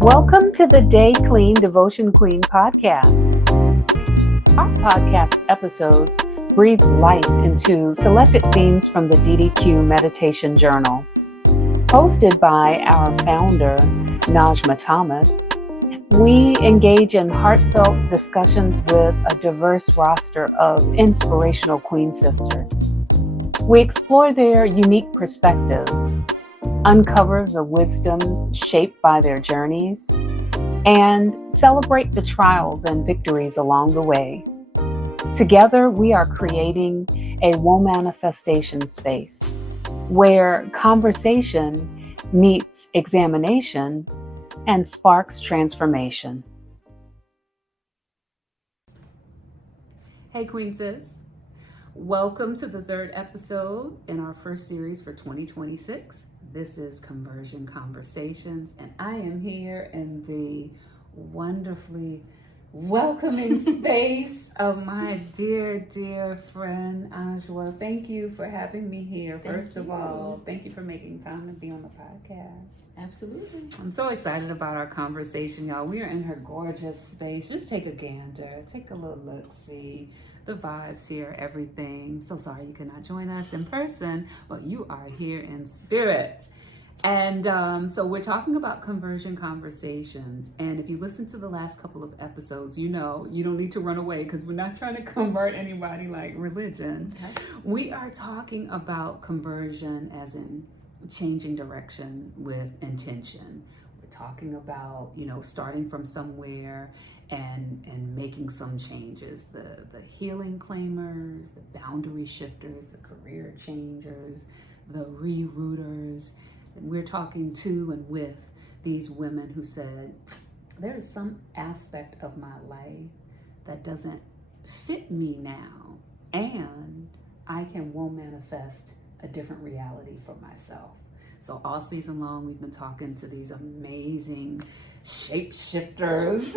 Welcome to the Day Clean Devotion Queen podcast. Our podcast episodes breathe life into selected themes from the DDQ Meditation Journal. Hosted by our founder, Najma Thomas, we engage in heartfelt discussions with a diverse roster of inspirational Queen sisters. We explore their unique perspectives, uncover the wisdoms shaped by their journeys, and celebrate the trials and victories along the way. Together, we are creating a womanifestation space where conversation meets examination and sparks transformation. Hey QueenSiS, welcome to the third episode in our first series for 2026. This is Conversion Conversations, and I am here in the wonderfully welcoming space of my dear friend Ajua. Thank you for having me here. First of all, thank you for making time to be on the podcast. Absolutely. I'm so excited about our conversation, y'all. We are in her gorgeous space. Just take a gander, take a little look, see the vibes here, everything. So sorry you cannot join us in person, but you are here in spirit. And so we're talking about conversion conversations. And if you listen to the last couple of episodes, you know you don't need to run away because we're not trying to convert anybody like religion. Okay. We are talking about conversion as in changing direction with intention. We're talking about, starting from somewhere and making some changes. The healing claimers, the boundary shifters, the career changers, the rerouters. We're talking to and with these women who said, there is some aspect of my life that doesn't fit me now, and I can manifest a different reality for myself. So all season long, we've been talking to these amazing shapeshifters,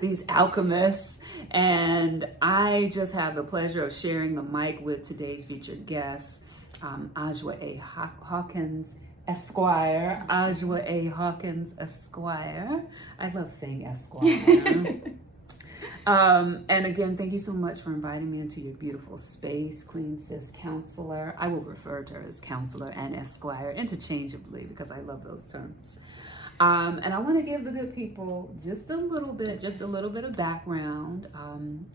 these alchemists, and I just have the pleasure of sharing the mic with today's featured guest, Ajua A. Hawkins, Esquire. Ajua A. Hawkins, Esquire. I love saying Esquire. And again, thank you so much for inviting me into your beautiful space, QueenSiS counselor. I will refer to her as counselor and Esquire interchangeably because I love those terms. And I want to give the good people just a little bit of background.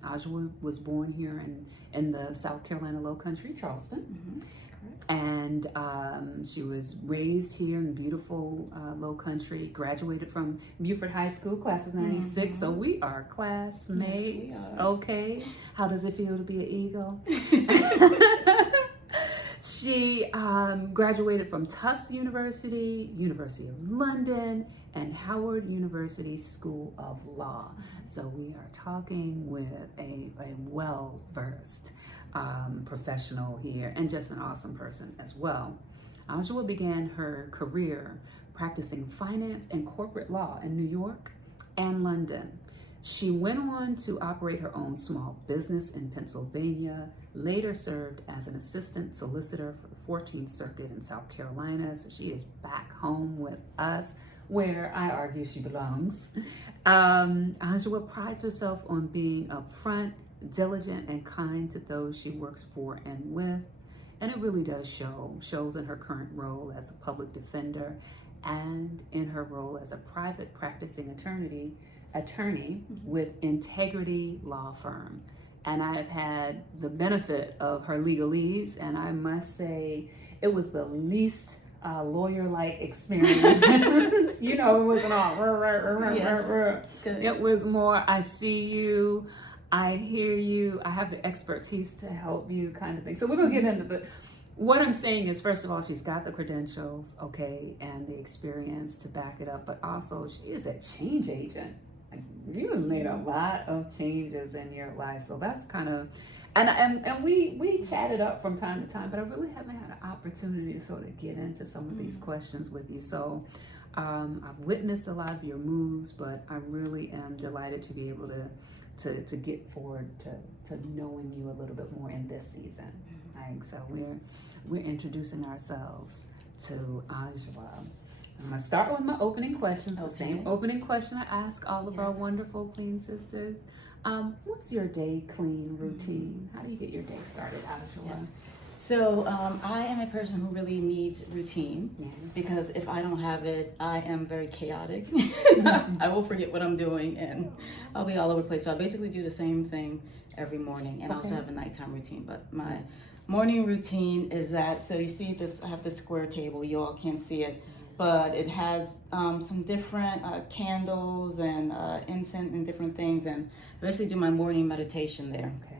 Ajua was born here in the South Carolina Low Country, Charleston. Mm-hmm. And she was raised here in beautiful Low Country, graduated from Beaufort High School, class of 96. Mm-hmm. So we are classmates. Yes, we are. Okay. How does it feel to be an eagle? She graduated from Tufts University, University of London, and Howard University School of Law. So we are talking with a well-versed professional here and just an awesome person as well. Ajua began her career practicing finance and corporate law in New York and London. She went on to operate her own small business in Pennsylvania, later served as an assistant solicitor for the 14th Circuit in South Carolina. So she is back home with us, where I argue she belongs. Ajua prides herself on being upfront, diligent, and kind to those she works for and with. And it really does shows in her current role as a public defender and in her role as a private practicing attorney with Integrity Law Firm. And I have had the benefit of her legalese, and I must say it was the least lawyer-like experience. It wasn't all yes. It was more, I see you, I hear you, I have the expertise to help you kind of thing. So we're going to get into what I'm saying is, first of all, she's got the credentials, okay, and the experience to back it up, but also she is a change agent. You have made a lot of changes in your life, so that's kind of, and we chatted up from time to time, but I really haven't had an opportunity to sort of get into some of these questions with you. So I've witnessed a lot of your moves, but I really am delighted to be able to get forward to knowing you a little bit more in this season. Like, so we're introducing ourselves to Ajua. I'm going to start with my opening questions. The Okay. same opening question I ask all of our wonderful Queen sisters. What's your day clean routine? How do you get your day started, Ajua? Yes. So I am a person who really needs routine because if I don't have it, I am very chaotic. I will forget what I'm doing and I'll be all over the place. So I basically do the same thing every morning, and I also have a nighttime routine. But my morning routine is that, so you see this, I have this square table, you all can't see it, but it has some different candles and incense and different things, and I basically do my morning meditation there. Okay.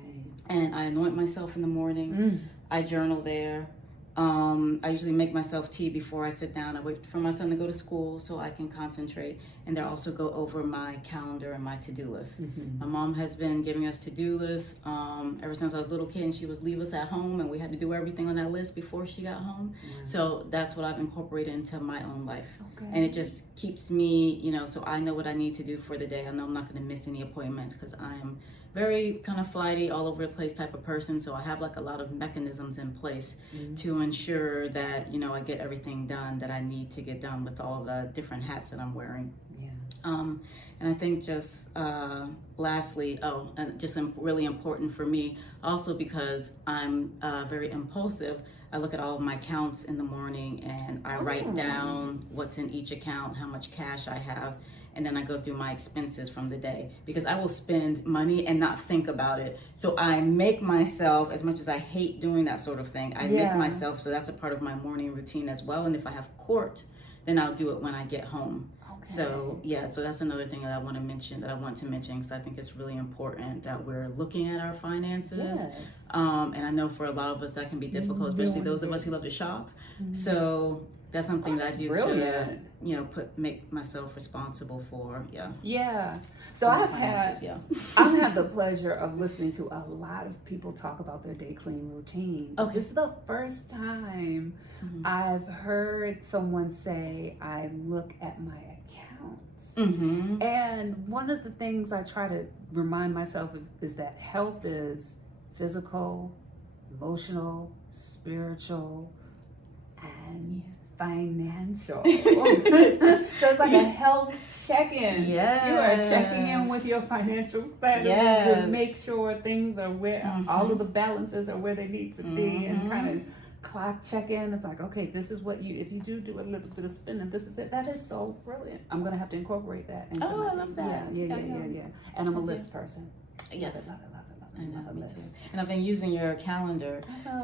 And I anoint myself in the morning. I journal there. I usually make myself tea before I sit down. I wait for my son to go to school so I can concentrate. And I also go over my calendar and my to-do list. My mom has been giving us to-do lists ever since I was a little kid, and she would leave us at home and we had to do everything on that list before she got home. So that's what I've incorporated into my own life. And it just keeps me, you know, so I know what I need to do for the day. I know I'm not going to miss any appointments because I am very kind of flighty, all over the place type of person. So I have like a lot of mechanisms in place to ensure that, you know, I get everything done that I need to get done with all the different hats that I'm wearing. And I think just lastly, and just really important for me, also because I'm very impulsive, I look at all of my accounts in the morning and I write down what's in each account, how much cash I have, and then I go through my expenses from the day, because I will spend money and not think about it. So I make myself, as much as I hate doing that sort of thing, I make myself, so that's a part of my morning routine as well. And if I have court, then I'll do it when I get home. So so that's another thing that I want to mention, because I think it's really important that we're looking at our finances. And I know for a lot of us that can be difficult, especially those of us who love to shop. So that's something that I do to, you know, make myself responsible for. So I've had the pleasure of listening to a lot of people talk about their day clean routine. This is the first time I've heard someone say, I look at my accounts. And one of the things I try to remind myself is that health is physical, emotional, spiritual, and financial. So it's like a health check-in. You are checking in with your financial status to make sure things are where all of the balances are where they need to be, and kind of clock check in. It's like, okay, this is what if you do a little bit of spending, this is it. That is so brilliant. I'm going to have to incorporate that into my I love that. Yeah. And I'm a list person. Yes. Love it. I know, me too. And I've been using your calendar.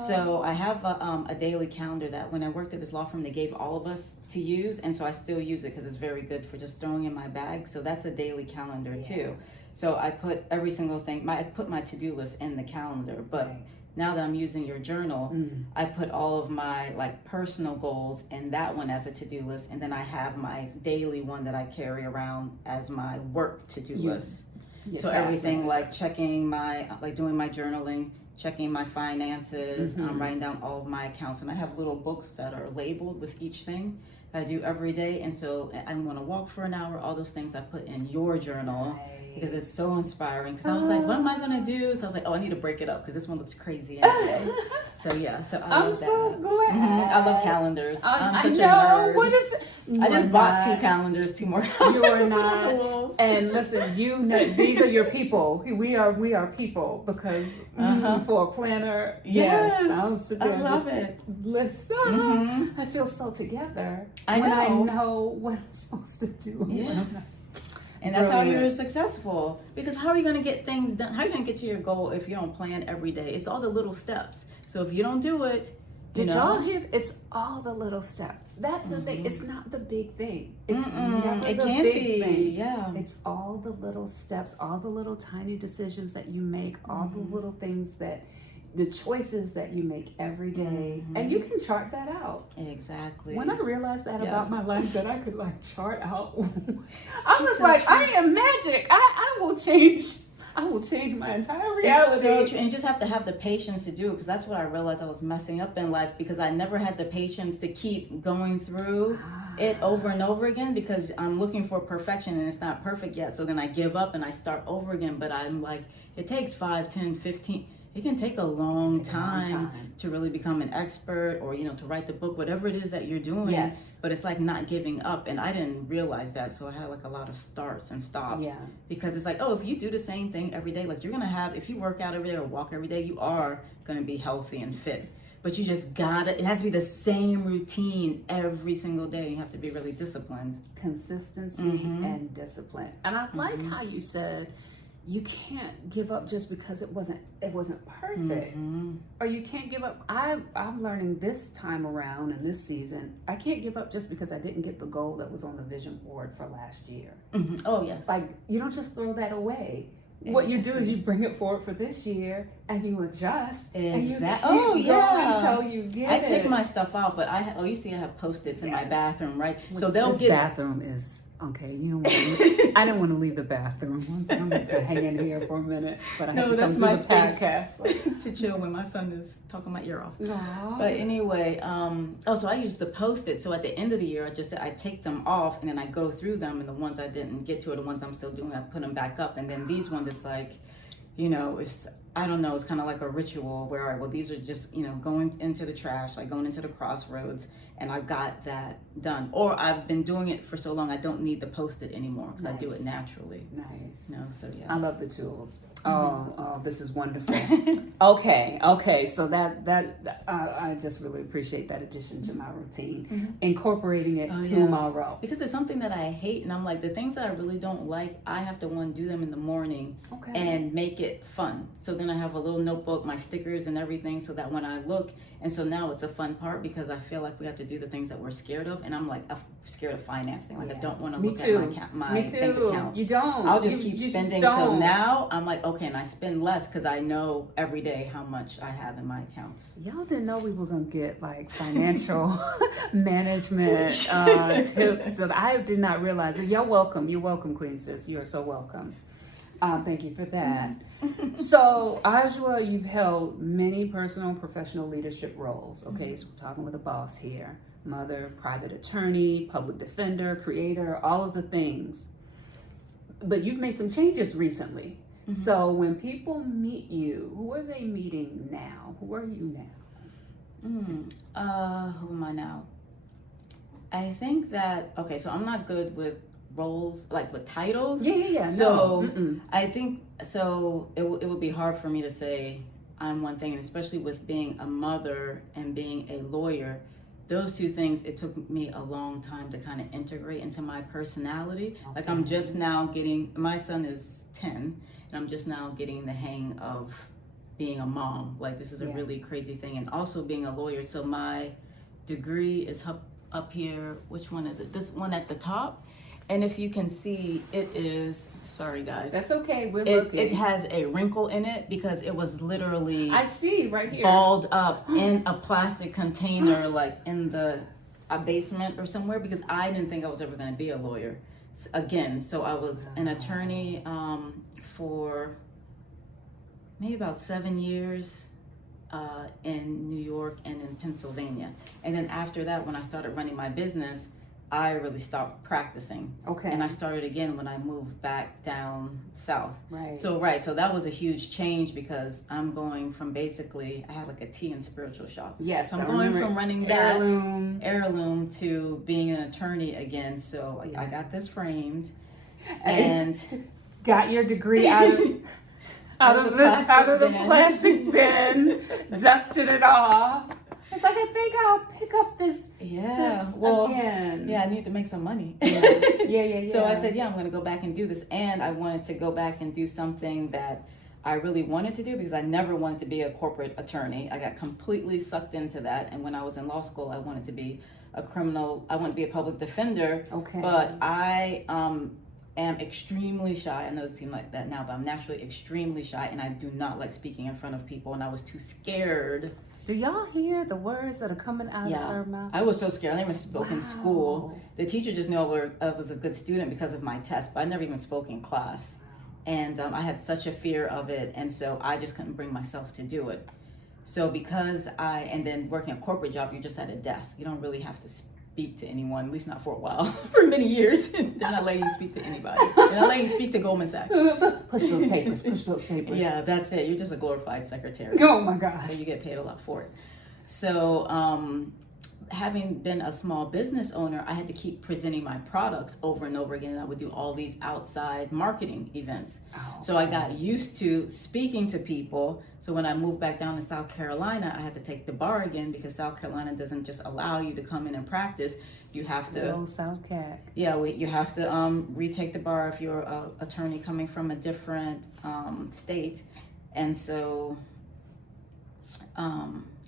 So I have a daily calendar that when I worked at this law firm, they gave all of us to use. And so I still use it because it's very good for just throwing in my bag. So that's a daily calendar too. So I put every single thing, I put my to-do list in the calendar. But now that I'm using your journal, I put all of my like personal goals in that one as a to-do list. And then I have my daily one that I carry around as my work to-do list. So everything like checking my, like doing my journaling, checking my finances, writing down all of my accounts. And I have little books that are labeled with each thing that I do every day. And so I want to walk for an hour, all those things I put in your journal because it's so inspiring. Because I was like, what am I going to do? So I was like, I need to break it up because this one looks crazy anyway. So I love that. So glad. I love calendars. I'm such a nerd. nerd. What is it? I just bought 2 calendars, 2 more calendars. You are not. And listen, these are your people. We are people because for a planner, I'll sit there I love it. Listen, I feel so together I know what I'm supposed to do. And that's how you're successful. Because how are you going to get things done? How are you going to get to your goal if you don't plan every day? It's all the little steps. So if you don't do it, Did y'all hear? It's all the little steps. That's the thing. It's not the big thing. It's never the big thing. Yeah. It's all the little steps, all the little tiny decisions that you make, all the little things the choices that you make every day. And you can chart that out. Exactly. When I realized that about my life, that I could like chart out, I was like, I am magic. I will change my entire reality. It's so true. And you just have to have the patience to do it, because that's what I realized I was messing up in life, because I never had the patience to keep going through it over and over again, because I'm looking for perfection and it's not perfect yet. So then I give up and I start over again. But I'm like, it takes 5, 10, 15. it can take a long time to really become an expert, or, to write the book, whatever it is that you're doing. Yes. But it's like not giving up. And I didn't realize that. So I had like a lot of starts and stops. Yeah. Because it's like, oh, if you do the same thing every day, like you're going to have, if you work out every day or walk every day, you are going to be healthy and fit. But you just it has to be the same routine every single day. You have to be really disciplined. Consistency and discipline. And I like how you said, you can't give up just because it wasn't perfect, or you can't give up. I'm learning this time around in this season, I can't give up just because I didn't get the goal that was on the vision board for last year. Oh yes. Like, you don't just throw that away. What you do is you bring it forward for this year and you adjust. And you keep going until you get I take my stuff out, but you see I have Post-its in my bathroom, right? So this bathroom is okay. I didn't want to leave the bathroom. I'm just gonna hang in here for a minute, but I have to come to the podcast to chill when my son is talking my ear off. Aww. But anyway, so I use the Post-it. So at the end of the year, I take them off and then I go through them, and the ones I didn't get to, or the ones I'm still doing, I put them back up. And then these ones, it's like, it's, I don't know, it's kind of like a ritual where these are just, going into the trash, like going into the crossroads, and I've got that done. Or I've been doing it for so long, I don't need the Post-it anymore because I do it naturally. Nice. So yeah. I love the tools. Oh, this is wonderful. Okay. So that I just really appreciate that addition to my routine, incorporating it tomorrow. Because it's something that I hate, and I'm like, the things that I really don't like, I have to do them in the morning and make it fun. So then I have a little notebook, my stickers and everything, so that when I look, and so now it's a fun part because I feel like we have to do the things that we're scared of, and I'm like, I'm scared of financing. Like, I don't want to look at my bank account. You don't. I'll just keep spending. So now I'm like, okay, and I spend less because I know every day how much I have in my accounts. Y'all didn't know we were gonna get like financial management tips. So I did not realize it. You're welcome, QueenSiS. You are so welcome. Thank you for that. So, Ajua, you've held many personal and professional leadership roles. Okay, so we're talking with a boss here. Mother, private attorney, public defender, creator, all of the things. But you've made some changes recently. So when people meet you, who are they meeting now? Who are you now? Who am I now? I think that, so I'm not good with roles, like with titles. Yeah. So I think, it would be hard for me to say I'm one thing, and especially with being a mother and being a lawyer, those two things, it took me a long time to kind of integrate into my personality. Like, I'm just now my son is 10, and I'm just now getting the hang of being a mom. Like, this is a really crazy thing, and also being a lawyer. So my degree is up here. Which one is it? This one at the top. And if you can see, it is, sorry guys. That's okay, we're looking. It has a wrinkle in it because it was literally, I see right here, balled up in a plastic container, like in the basement or somewhere, because I didn't think I was ever going to be a lawyer again. So I was an attorney for maybe about 7 years in New York and in Pennsylvania. And then after that, when I started running my business, I really stopped practicing. Okay. And I started again when I moved back down south. Right. So that was a huge change because I'm going from basically, I had like a tea and spiritual shop. Yes. So I'm going from running that heirloom to being an attorney again. So I got this framed and got your degree out of the plastic bin, dusted it off. It's like, I think I'll pick up this again. Yeah, I need to make some money. Yeah. So I said, I'm going to go back and do this. And I wanted to go back and do something that I really wanted to do because I never wanted to be a corporate attorney. I got completely sucked into that. And when I was in law school, I wanted to be I wanted to be a public defender. Okay. But I am extremely shy. I know it seems like that now, but I'm naturally extremely shy. And I do not like speaking in front of people. And I was too scared. Do y'all hear the words that are coming out of her mouth? I was so scared. I never even spoke in school. The teacher just knew I was a good student because of my test, but I never even spoke in class. And I had such a fear of it, and so I just couldn't bring myself to do it. So and then working a corporate job, you're just at a desk. You don't really have to speak to anyone, at least not for a while, for many years. They're not letting you speak to anybody. They're not letting you speak to Goldman Sachs. Push those papers. Yeah, that's it. You're just a glorified secretary. Oh my gosh. So you get paid a lot for it. So having been a small business owner, I had to keep presenting my products over and over again. And I would do all these outside marketing events. Oh, so I got used to speaking to people. So when I moved back down to South Carolina, I had to take the bar again because South Carolina doesn't just allow you to come in and practice. You have to go South Cat. Yeah, you have to retake the bar if you're an attorney coming from a different state. And so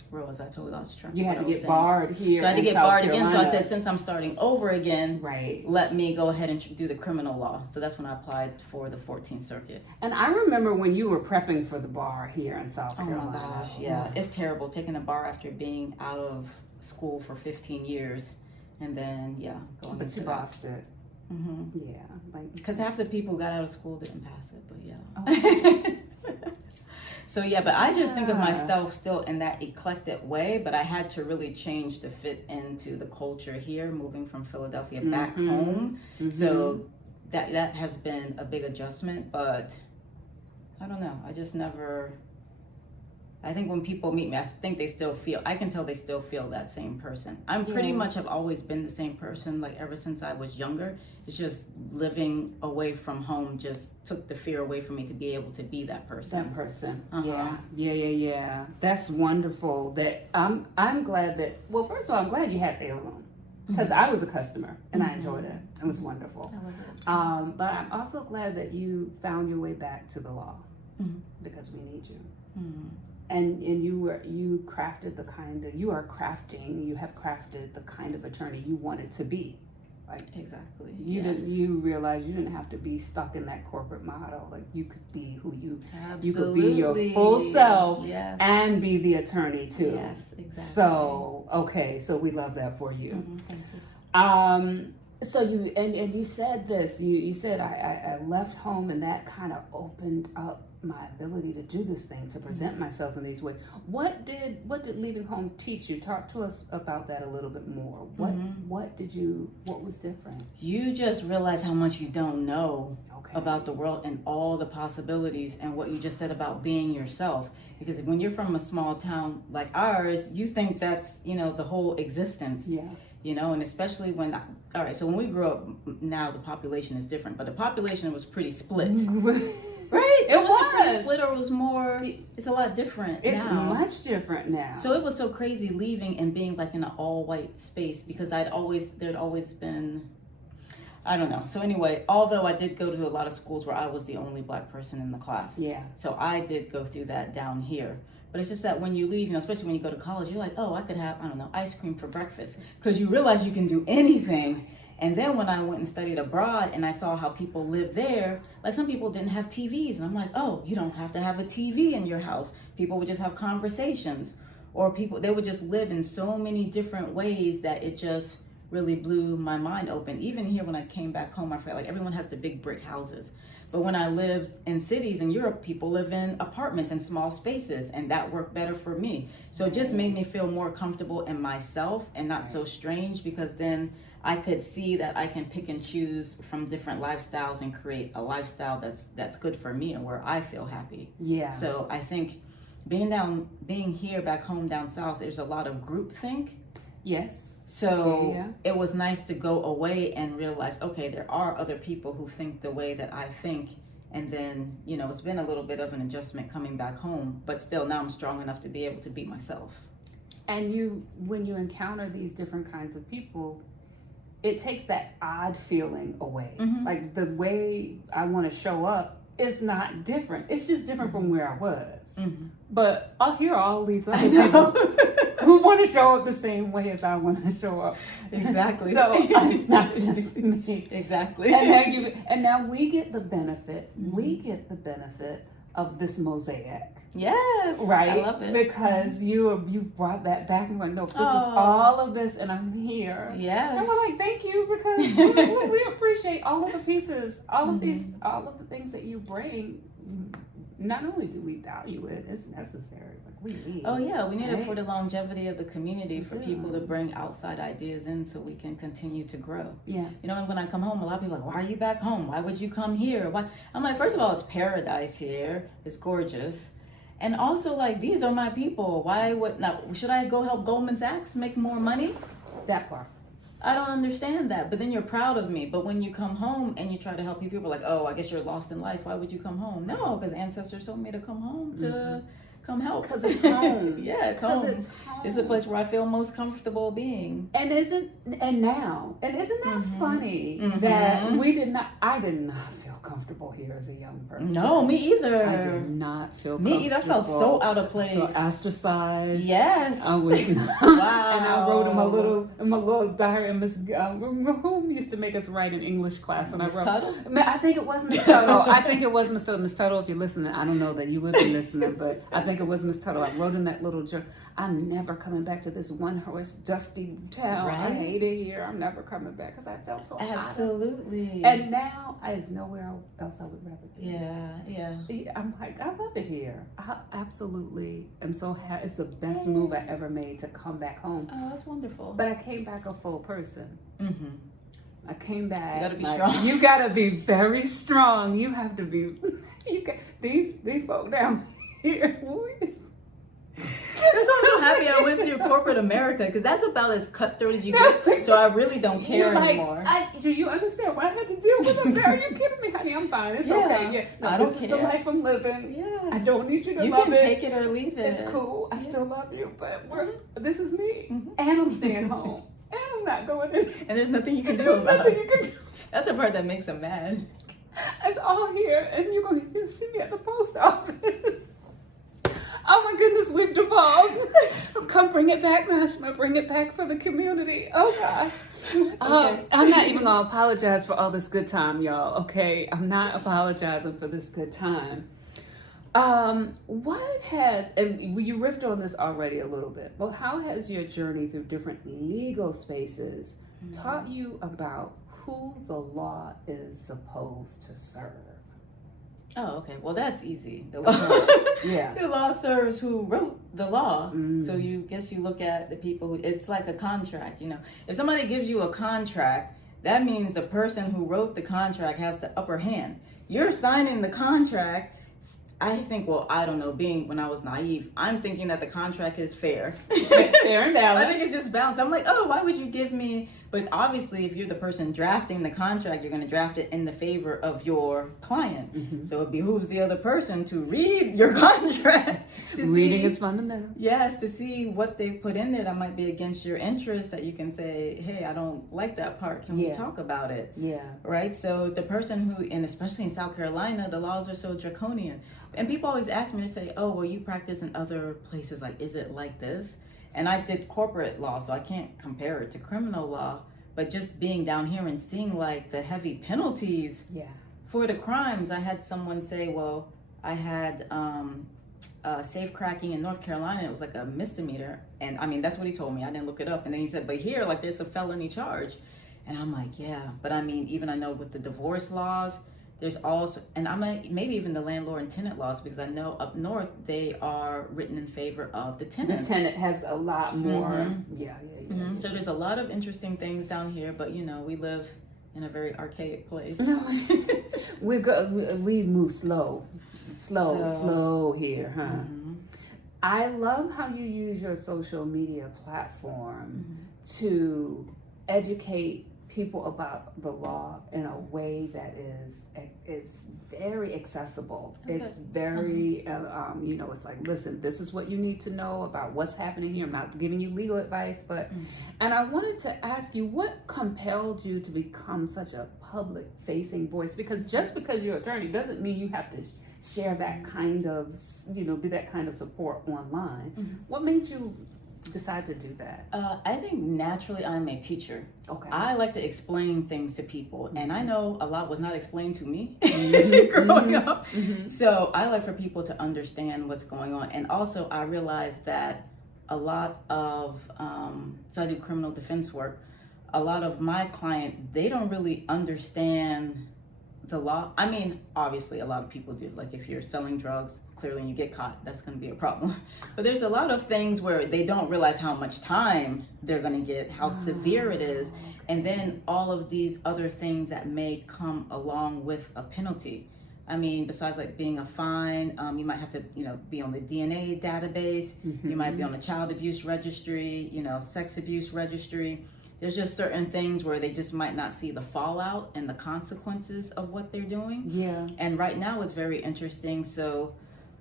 where was I? Totally lost track. You had to get barred here. So I had to get South barred Carolina. again. So I said, since I'm starting over again, right, let me go ahead and do the criminal law. So that's when I applied for the 14th Circuit. And I remember when you were prepping for the bar here in South Carolina. Oh my gosh, yeah. It's terrible taking a bar after being out of school for 15 years. And then, going but into you bossed it. Mm-hmm. Yeah. Because half the people who got out of school didn't pass it, but yeah. Oh. So but I just think of myself still in that eclectic way, but I had to really change to fit into the culture here, moving from Philadelphia back home. Mm-hmm. So that has been a big adjustment, but I don't know. I think when people meet me, I can tell they still feel that same person. I'm pretty much have always been the same person, like ever since I was younger. It's just living away from home just took the fear away from me to be able to be that person. That person. Uh-huh. Yeah. That's wonderful. That I'm glad that, well, first of all, I'm glad you had Heirloom. Because I was a customer and I enjoyed it. It was wonderful. I love it. But I'm also glad that you found your way back to the law because we need you. Mm-hmm. And you have crafted the kind of attorney you wanted to be. Like exactly. You realized you didn't have to be stuck in that corporate model. Like you could be who you could Absolutely. be your full self and be the attorney too. Yes, exactly. So we love that for you. Mm-hmm. Thank you. So you said this. You said I left home and that kind of opened up my ability to do this thing, to present myself in these ways. What did leaving home teach you? Talk to us about that a little bit more. What was different? You just realize how much you don't know about the world and all the possibilities, and what you just said about being yourself. Because when you're from a small town like ours, you think that's, the whole existence. Yeah. And especially when we grew up, now the population is different, but the population was pretty split. Right? It was. Pretty split, or it was more, it's a lot different it's now. Much different now. So it was so crazy leaving and being like in an all white space, because there'd always been, I don't know. So anyway, although I did go to a lot of schools where I was the only black person in the class. Yeah. So I did go through that down here. But it's just that when you leave, especially when you go to college, you're like, oh, I could have, ice cream for breakfast. Because you realize you can do anything. And then when I went and studied abroad and I saw how people live there, like some people didn't have TVs. And I'm like, oh, you don't have to have a TV in your house. People would just have conversations. Or they would just live in so many different ways that it just really blew my mind open. Even here when I came back home, I felt like everyone has the big brick houses. But when I lived in cities in Europe, people live in apartments and small spaces, and that worked better for me. So it just made me feel more comfortable in myself and not so strange, because then I could see that I can pick and choose from different lifestyles and create a lifestyle that's good for me and where I feel happy. Yeah. So I think being here back home down south, there's a lot of groupthink. Yes. So it was nice to go away and realize, okay, there are other people who think the way that I think. And then, it's been a little bit of an adjustment coming back home, but still now I'm strong enough to be able to be myself. And when you encounter these different kinds of people, it takes that odd feeling away. Mm-hmm. Like the way I want to show up is not different. It's just different from where I was. Mm-hmm. But I'll hear all these other people who want to show up the same way as I want to show up. Exactly. So it's not just me. Exactly. And now we get the benefit. Mm-hmm. We get the benefit of this mosaic. Yes. Right? I love it. Because you brought that back and like, no, this is all of this and I'm here. Yes. And we're like, thank you, because we appreciate all of the pieces, all of the things that you bring not only do we value it, it's necessary. Like we need. Oh yeah, we need it right? for the longevity of the community, We for do. people to bring outside ideas in so we can continue to grow. Yeah. You know, and when I come home, a lot of people are like, why are you back home? Why would you come here? Why? I'm like, first of all, it's paradise here. It's gorgeous. And also, like, these are my people. Why would not? Should I go help Goldman Sachs make more money? That part. I don't understand that. But then you're proud of me. But when you come home and you try to help people, like, oh, I guess you're lost in life. Why would you come home? No, because ancestors told me to come home to come help. Because it's home. Yeah, it's home. It's home. It's the place where I feel most comfortable being. And isn't that funny that I did not feel comfortable here as a young person. No, me either. I did not feel comfortable. Me either. I felt so out of place. I felt ostracized. Yes. I was not. Wow. And I wrote in my little diary, and Miss who used to make us write in English class, and Miss I wrote. Tuttle? I think it was Miss Tuttle. I think it was Miss Tuttle. Miss Tuttle, if you're listening, I don't know that you would be listening, but I think it was Miss Tuttle. I wrote in that little journal, I'm never coming back to this one-horse dusty town. Right? I hate it here. I'm never coming back because I felt so Absolutely. And now there's nowhere else I would rather be. Yeah. I'm like, I love it here. I absolutely am so happy. It's the best move I ever made to come back home. Oh, that's wonderful. But I came back a full person. Mm-hmm. I came back. You gotta be strong. You gotta be very strong. You have to be. These folk down here. That's why I'm so happy I went through corporate America, because that's about as cutthroat as you get. So I really don't care anymore. Do you understand what I had to deal with up there? Are you kidding me, honey? I'm fine. It's okay. Yeah. No, I don't this is care. the life I'm living. Yes. I don't need you to You love can it. take it or leave it. It's cool. I still love you, but this is me. Mm-hmm. And I'm staying home. And I'm not going in. And there's nothing you can do There's about nothing it. you can do. That's the part that makes them mad. It's all here, and you're going to see me at the post office. Oh my goodness, we've devolved. Come bring it back, Nashma. Bring it back for the community. Oh gosh. Okay. I'm not even going to apologize for all this good time, y'all. Okay, I'm not apologizing for this good time. What has, and you riffed on this already a little bit, well, how has your journey through different legal spaces taught you about who the law is supposed to serve? Oh, okay. Well, that's easy. The law, Yeah. the law serves who wrote the law. Mm. So you look at the people who, it's like a contract, you know. If somebody gives you a contract, that means the person who wrote the contract has the upper hand. You're signing the contract. I think, well, I don't know, when I was naive, I'm thinking that the contract is fair. Fair and balanced. I think it's just balanced. I'm like, oh, why would you give me? But obviously, if you're the person drafting the contract, you're going to draft it in the favor of your client. Mm-hmm. So it behooves the other person to read your contract. Reading is fundamental. Yes, to see what they've put in there that might be against your interest, that you can say, hey, I don't like that part. Can we talk about it? Yeah. Right? So the person who, and especially in South Carolina, the laws are so draconian. And people always ask me to say, oh, well, you practice in other places. Like, is it like this? And I did corporate law, so I can't compare it to criminal law. But just being down here and seeing like the heavy penalties for the crimes, I had someone say, well, I had safe cracking in North Carolina. It was like a misdemeanor. And I mean, that's what he told me. I didn't look it up. And then he said, but here, like, there's a felony charge. And I'm like, yeah. But I mean, even I know with the divorce laws, there's also, and I'm like, maybe even the landlord and tenant laws, because I know up north they are written in favor of the tenants. The tenant has a lot more. Mm-hmm. Yeah. Mm-hmm. So there's a lot of interesting things down here, but you know, we live in a very archaic place. We move slow here, huh? Mm-hmm. I love how you use your social media platform to educate people about the law in a way that is very accessible. Okay. It's very, it's like, listen, this is what you need to know about what's happening here. I'm not giving you legal advice, but, and I wanted to ask you, what compelled you to become such a public-facing voice? Because just because you're an attorney doesn't mean you have to share that kind of, be that kind of support online. What made you decide to do that? I think naturally I'm a teacher. Okay. I like to explain things to people, and I know a lot was not explained to me Mm-hmm. growing up. So I like for people to understand what's going on. And also I realized that a lot of, so I do criminal defense work, a lot of my clients, they don't really understand the law, I mean, obviously a lot of people do. Like if you're selling drugs, clearly you get caught, that's going to be a problem. But there's a lot of things where they don't realize how much time they're going to get, how severe it is, and then all of these other things that may come along with a penalty. I mean, besides like being a fine, you might have to, be on the DNA database. You might be on the child abuse registry, sex abuse registry. There's just certain things where they just might not see the fallout and the consequences of what they're doing. Yeah. And right now it's very interesting. So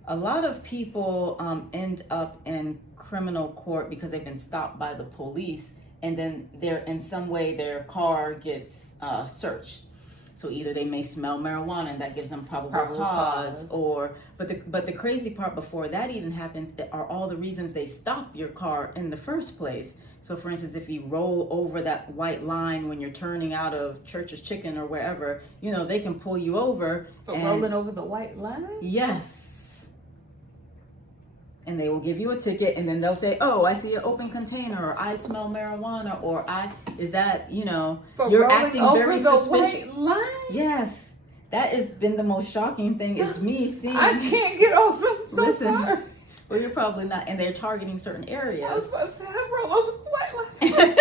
a lot of people end up in criminal court because they've been stopped by the police, and then in some way their car gets searched. So either they may smell marijuana and that gives them probable cause, but the crazy part before that even happens are all the reasons they stop your car in the first place. So for instance, if you roll over that white line when you're turning out of Church's Chicken or wherever, they can pull you over. For rolling over the white line? Yes. And they will give you a ticket, and then they'll say, oh, I see an open container, or I smell marijuana, or For you're rolling acting over very the suspicious. white line? Yes. That has been the most shocking thing is me seeing. I can't get over. I'm so Listen. sorry. Well, you're probably not, and they're targeting certain areas. I was about to say, I roll over the white line.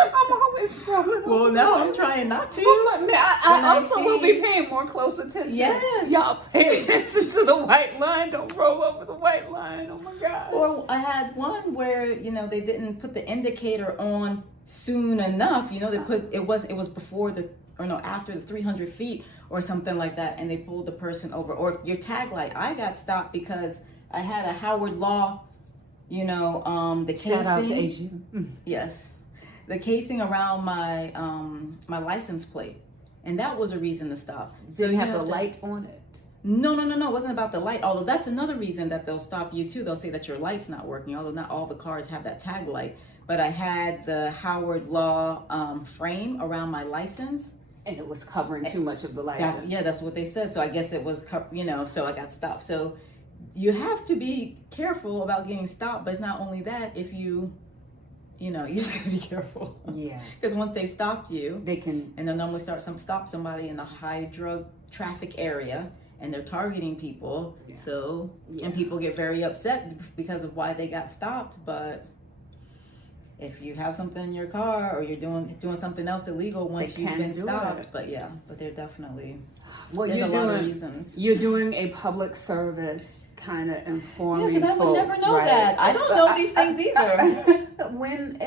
I'm always rolling over. Well, no, I'm trying not to. Oh my, I When also will be paying more close attention. Yes. Y'all pay attention to the white line. Don't roll over the white line. Oh my gosh. Or I had one where, they didn't put the indicator on soon enough. They put, it was before after the 300 feet or something like that. And they pulled the person over. Or your tag light. I got stopped because I had a Howard Law, the casing. Shout out to Asia. Yes. The casing around my my license plate. And that was a reason to stop. So you have the light on it? No. It wasn't about the light. Although that's another reason that they'll stop you too. They'll say that your light's not working. Although not all the cars have that tag light. But I had the Howard Law frame around my license. And it was covering too much of the license. That's what they said. So I guess it was, so I got stopped. So you have to be careful about getting stopped. But it's not only that. If you just gotta be careful. Yeah. Because once they've stopped you, They can. and they'll normally stop somebody in a high drug traffic area, and they're targeting people. Yeah. So, Yeah. and people get very upset because of why they got stopped. But if you have something in your car, or you're doing something else illegal once They you've can been do stopped, it. but they're definitely. Well, There's you're a lot of doing. reasons. You're doing a public service, kind of informing Because I would folks, never know right? that. I don't know these things either. When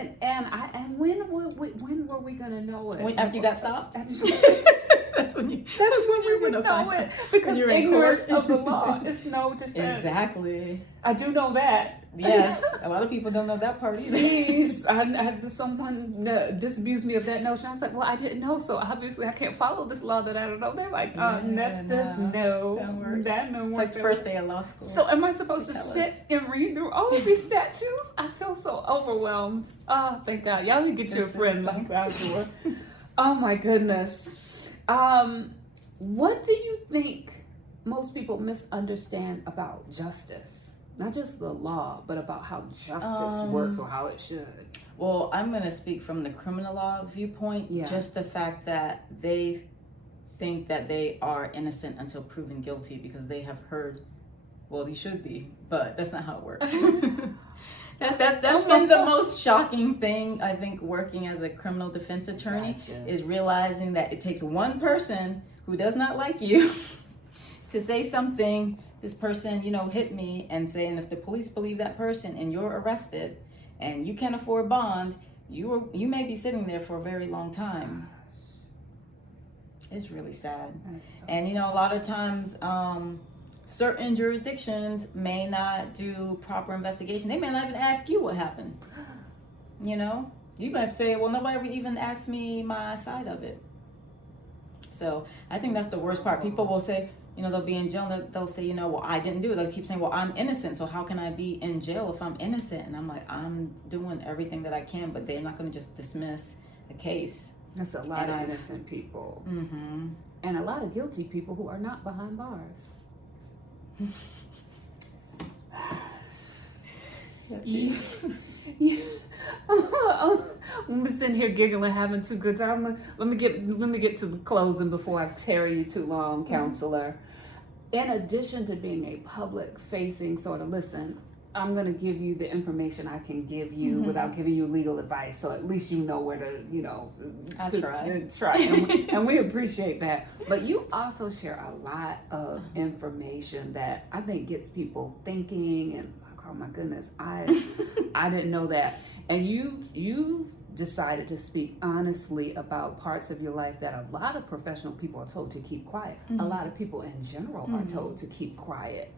were we gonna know it? After you got stopped. That's when you're gonna know it, because you're in ignorance court. of the law is no defense. Exactly. I do know that. Yes, a lot of people don't know that part either. Jeez, I had someone disabused me of that notion. I was like, well, I didn't know, so obviously I can't follow this law that I don't know. They're like, No. It's like first day of law school. So am I supposed to Tell us. sit and read through all of these statutes? I feel so overwhelmed. Oh, thank God. Y'all need to get you a This friend is like Ajua. Oh my goodness. What do you think most people misunderstand about justice? Not just the law, but about how justice works, or how it should. Well, I'm going to speak from the criminal law viewpoint. Yeah. Just the fact that they think that they are innocent until proven guilty because they have heard, well, you should be, but that's not how it works. That's been the most shocking thing, I think, working as a criminal defense attorney, Gotcha. is realizing that it takes one person who does not like you to say something. This person, hit me, and saying if the police believe that person and you're arrested and you can't afford bond, you may be sitting there for a very long time. It's really sad. So And a lot of times, certain jurisdictions may not do proper investigation. They may not even ask you what happened. You might say, well, nobody ever even asked me my side of it. So I think that's the worst part. People will say, they'll be in jail, and they'll say, well, I didn't do it. They'll keep saying, well, I'm innocent, so how can I be in jail if I'm innocent? And I'm like, I'm doing everything that I can, but they're not going to just dismiss a case. That's a lot And of innocent people. Mm-hmm. And a lot of guilty people who are not behind bars. I'm sitting here giggling, having too good time. Let me get to the closing before I tarry you too long, counselor. In addition to being a public facing sort of, listen, I'm going to give you the information I can give you without giving you legal advice. So at least you know where to, try. And we appreciate that. But you also share a lot of information that I think gets people thinking, and oh my goodness, I didn't know that. And you decided to speak honestly about parts of your life that a lot of professional people are told to keep quiet. A lot of people in general are told to keep quiet.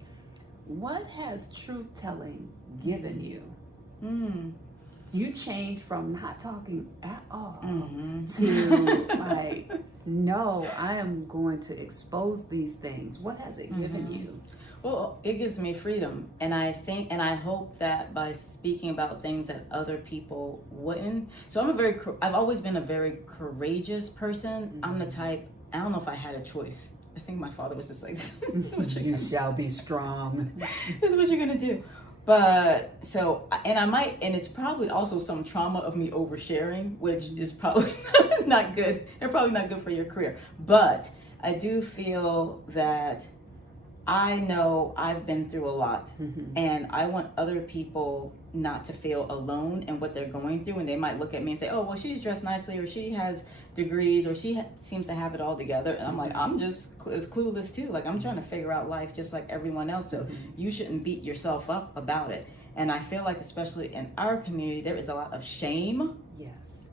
What has truth telling given you? You changed from not talking at all to like, no, I am going to expose these things. What has it given you? Well, it gives me freedom, and I think, and I hope that by speaking about things that other people wouldn't. So I've always been a very courageous person. I'm the type, I don't know if I had a choice. I think my father was just like, this is what you shall be strong. This is what you're gonna do. But so, and it's probably also some trauma of me oversharing, which is probably not good, and probably not good for your career. But I do feel that I know I've been through a lot, and I want other people not to feel alone in what they're going through. And they might look at me and say, oh, well, she's dressed nicely, or she has degrees, or she seems to have it all together. And I'm like, I'm just as clueless too. Like, I'm trying to figure out life just like everyone else. So you shouldn't beat yourself up about it. And I feel like, especially in our community, there is a lot of shame. Yes.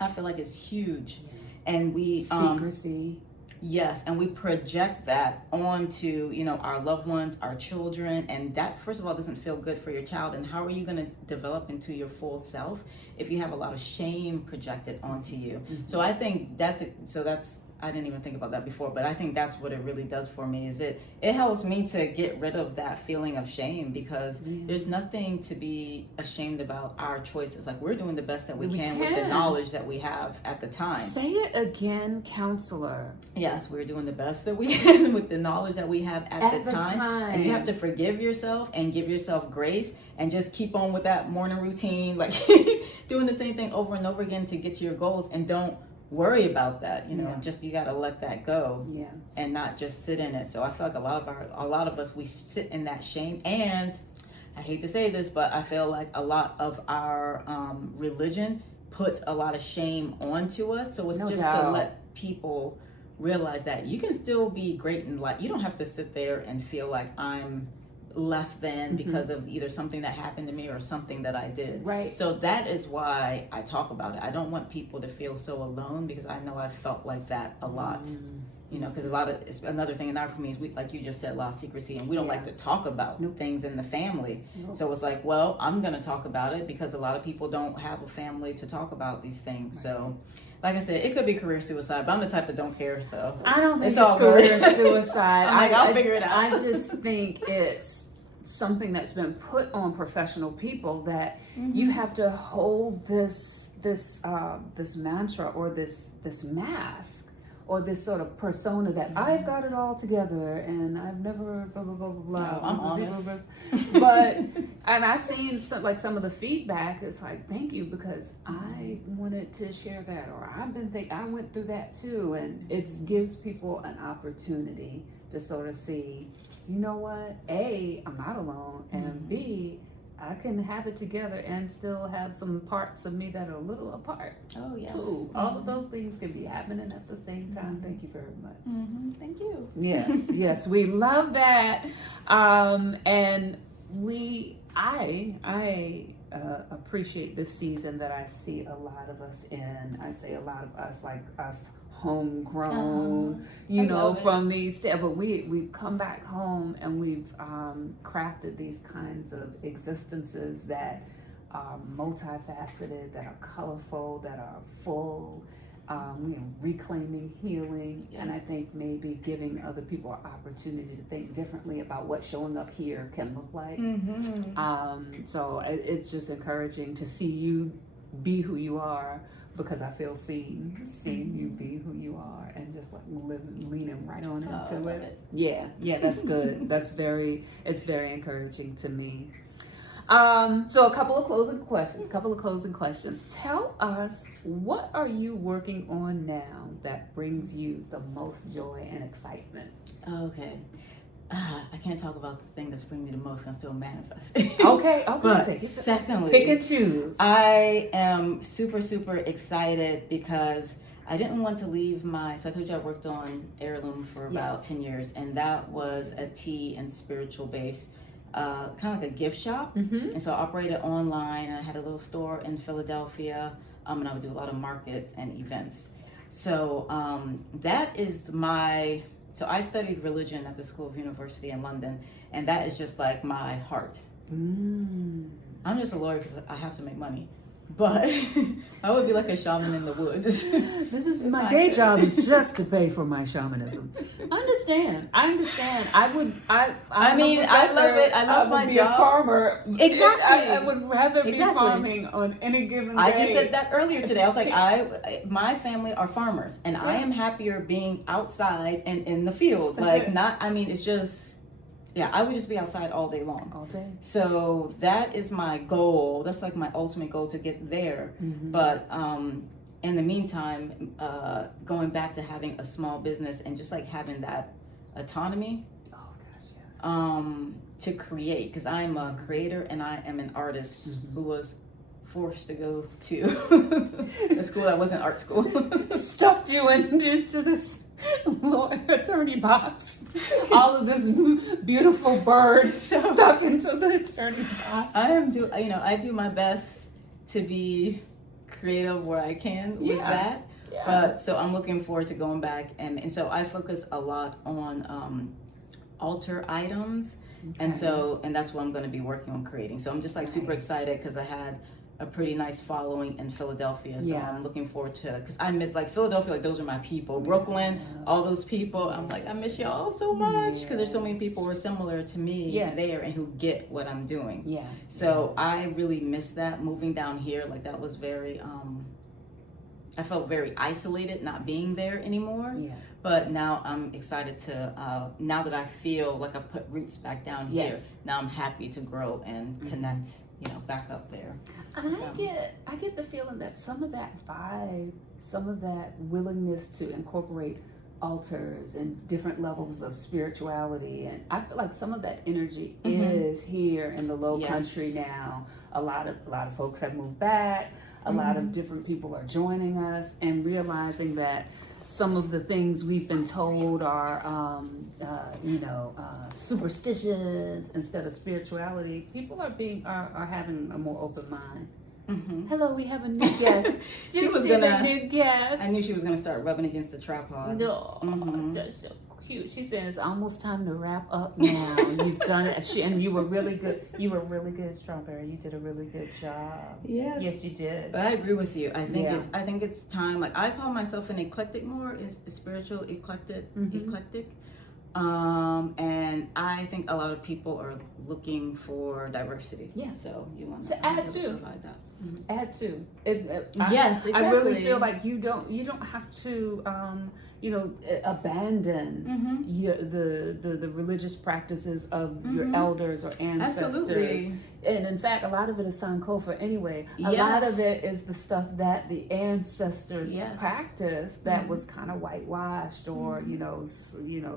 I feel like it's huge. And we secrecy. Yes, and we project that onto, our loved ones, our children, and that, first of all, doesn't feel good for your child. And how are you going to develop into your full self if you have a lot of shame projected onto you? So I think I didn't even think about that before, but I think that's what it really does for me, is it helps me to get rid of that feeling of shame, because there's nothing to be ashamed about our choices. Like, we're doing the best that we can with the knowledge that we have at the time. Say it again, counselor. Yes, we're doing the best that we can with the knowledge that we have at the time. And you have to forgive yourself and give yourself grace and just keep on with that morning routine, like doing the same thing over and over again to get to your goals, and don't worry about that, just, you got to let that go and not just sit in it. So I feel like a lot of us, we sit in that shame, and I hate to say this, but I feel like a lot of our religion puts a lot of shame onto us. So it's to let people realize that you can still be great in life. You don't have to sit there and feel like I'm less than because of either something that happened to me or something that I did. Right. So that is why I talk about it. I don't want people to feel so alone, because I know I've felt like that a lot. Because it's another thing in our communities, like you just said, a lot of secrecy, and we don't like to talk about things in the family. So it's like, well, I'm going to talk about it, because a lot of people don't have a family to talk about these things. Right. So, like I said, it could be career suicide, but I'm the type that don't care. So I don't think it's career suicide. I'll figure it out. I just think it's something that's been put on professional people, that you have to hold this mantra, or this mask, or this sort of persona that I've got it all together and I've never blah blah blah blah blah. No, I'm honest. But and I've seen some of the feedback. It's like, thank you, because I wanted to share that, or I went through that too, and it gives people an opportunity to sort of see, you know what? A, I'm not alone, and B, I can have it together and still have some parts of me that are a little apart. Oh, yes. Too. All of those things can be happening at the same time. Thank you very much. Thank you. Yes, we love that. And I appreciate this season that I see a lot of us in. I say a lot of us, like us homegrown, from these, but we've come back home, and we've crafted these kinds of existences that are multifaceted, that are colorful, that are full, reclaiming healing. And I think maybe giving other people an opportunity to think differently about what showing up here can look like. So it's just encouraging to see you be who you are, because I feel seeing you be who you are, and just like leaning right on into it. Yeah, that's good. It's very encouraging to me. So a couple of closing questions. Tell us, what are you working on now that brings you the most joy and excitement? Okay. I can't talk about the thing that's bringing me the most. I'm still manifesting. Okay. But Take it. secondly, Pick and choose. I am super, super excited because I didn't want to leave so I told you I worked on Heirloom for about 10 years, and that was a tea and spiritual based, kind of like a gift shop. And so I operated online. I had a little store in Philadelphia, and I would do a lot of markets and events. So that is so I studied religion at the School of University in London, and that is just like my heart. I'm just a lawyer because I have to make money. But I would be like a shaman in the woods. This is my day job is just to pay for my shamanism. I understand. I mean, I love it. I love my job. A farmer. Exactly. I would rather be farming on any given day. I just said that earlier today. I was like, my family are farmers, and I am happier being outside and in the field. It's just. Yeah, I would just be outside all day long. All day. So that is my goal. That's like my ultimate goal, to get there. But in the meantime, going back to having a small business and just like having that autonomy. Oh gosh, yes. To create, because I'm a creator and I am an artist who was forced to go to a school that wasn't art school. Stuffed you into this attorney box. All of this beautiful bird stuck into the attorney box. I do my best to be creative where I can with that. Yeah. But so I'm looking forward to going back, and so I focus a lot on altar items. Okay. And that's what I'm going to be working on creating. So I'm just like super excited because I had a pretty nice following in Philadelphia. So I'm looking forward to, because I miss like Philadelphia, like those are my people. Brooklyn, all those people. I'm like, I miss y'all so much because there's so many people who are similar to me there and who get what I'm doing. Yeah. So I really miss that moving down here. Like that was very, I felt very isolated not being there anymore. Yeah. But now I'm excited to, now that I feel like I've put roots back down here, now I'm happy to grow and connect, back up there. And I get the feeling that some of that vibe, some of that willingness to incorporate altars and different levels of spirituality, and I feel like some of that energy is here in the Low Country now. A lot of folks have moved back. A lot of different people are joining us and realizing that some of the things we've been told are, superstitions instead of spirituality. People are having a more open mind. Hello, we have a new guest. She was gonna. New guest. I knew she was gonna start rubbing against the tripod. No, just so cute. She said it's almost time to wrap up now. You've done it. And you were really good. You were really good, Strawberry. You did a really good job. Yes, you did. But I agree with you. I think it's time. Like I call myself an eclectic more. Is spiritual eclectic. And I think a lot of people are looking for diversity. Yes. So you want to add to provide that. Add to. Yes, exactly. I really feel like you don't have to abandon the religious practices of your elders or ancestors. Absolutely. And in fact, a lot of it is Sankofa anyway. A lot of it is the stuff that the ancestors practiced that was kind of whitewashed or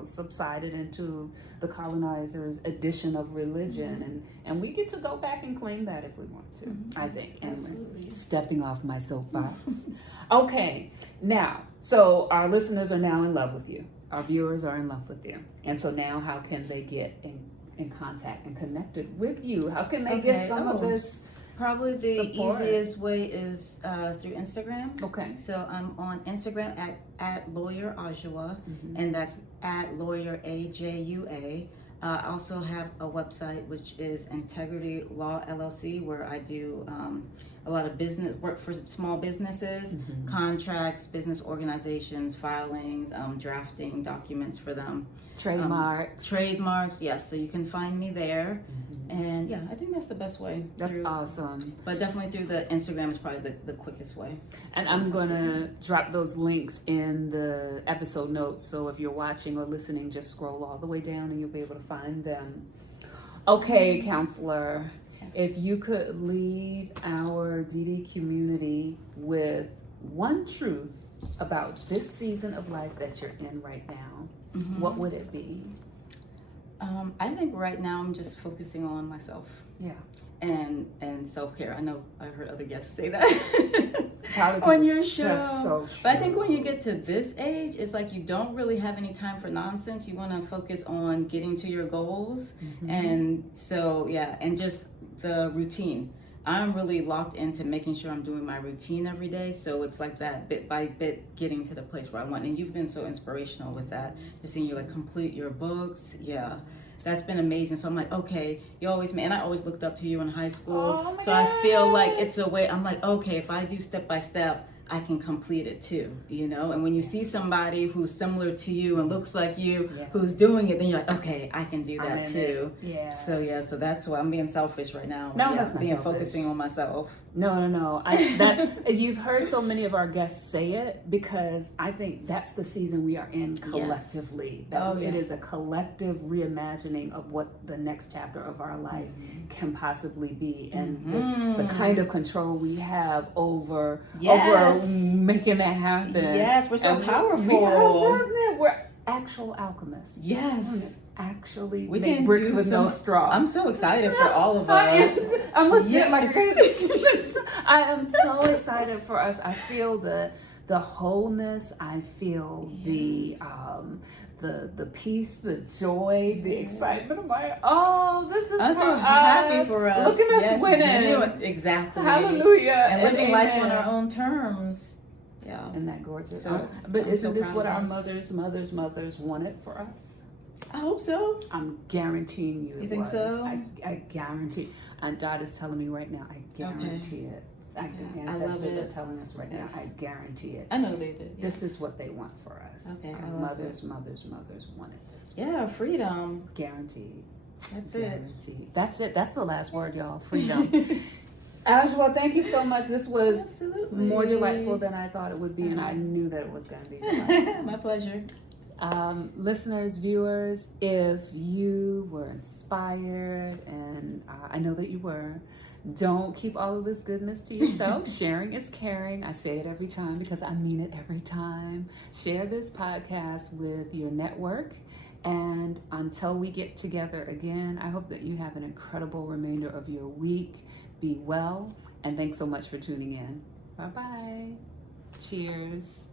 subsided into the colonizers' addition of religion, and we get to go back and claim that if we want to. I think. Anyway, stepping off my soapbox. Okay, now, so our listeners are now in love with you. Our viewers are in love with you. And so now how can they get in contact and connected with you? How can they get some of this? Probably the support? easiest way is through Instagram. Okay. So I'm on Instagram at Lawyer Ajua, and that's at Lawyer Ajua. I also have a website which is Integrity Law LLC, where I do a lot of business work for small businesses, contracts, business organizations, filings, drafting documents for them. Trademarks. Yes. So you can find me there. And I think that's the best way. That's awesome. But definitely through the Instagram is probably the quickest way. And I'm going to drop those links in the episode notes. So if you're watching or listening, just scroll all the way down and you'll be able to find them. Okay, counselor. If you could leave our DD community with one truth about this season of life that you're in right now, what would it be? I think right now I'm just focusing on myself. Yeah. And self-care. I know I've heard other guests say that Probably on your it's show. just so true. But I think when you get to this age, it's like you don't really have any time for nonsense. You want to focus on getting to your goals. And so, yeah, and just the routine. I'm really locked into making sure I'm doing my routine every day. So it's like that bit by bit getting to the place where I want. And you've been so inspirational with that. Just seeing you like complete your books. Yeah. That's been amazing. So I'm like, okay, you always, and I always looked up to you in high school. Oh my so I feel like it's a way, I'm like, okay, if I do step by step, I can complete it too, you know? And when you see somebody who's similar to you and looks like you, who's doing it, then you're like, okay, I can do that too. Yeah. So that's why I'm being selfish right now. No, that's not selfish. Focusing on myself. No. You've heard so many of our guests say it because I think that's the season we are in collectively. It is a collective reimagining of what the next chapter of our life can possibly be, and the kind of control we have over making that happen. Yes, we're so powerful. We're actual alchemists. Yes. Actually we make can bricks with no straw. I'm so excited for all of us. I'm legit like I am so excited for us. I feel the wholeness. I feel the peace, the joy, the excitement. I'm like, oh, this is I'm for so us. happy for us. Look at us winning. Exactly. Hallelujah. And living life on our own terms. Yeah. Isn't that gorgeous? So, but isn't so this what our us. mothers wanted for us? I hope so. I'm guaranteeing you. You think so? I guarantee. And God is telling me right now. I guarantee it. The ancestors are telling us right now. I guarantee it. I know they did. This is what they want for us. Okay. Our mothers wanted this. Yeah, freedom. Guaranteed. That's Guaranteed. It. That's it. That's the last word, y'all. Freedom. Ajua, thank you so much. This was more delightful than I thought it would be, and I knew that it was going to be delightful. My pleasure. Listeners, viewers, if you were inspired, and I know that you were, don't keep all of this goodness to yourself. Sharing is caring. I say it every time because I mean it every time. Share this podcast with your network. And until we get together again, I hope that you have an incredible remainder of your week. Be well, and thanks so much for tuning in. Bye-bye. Cheers.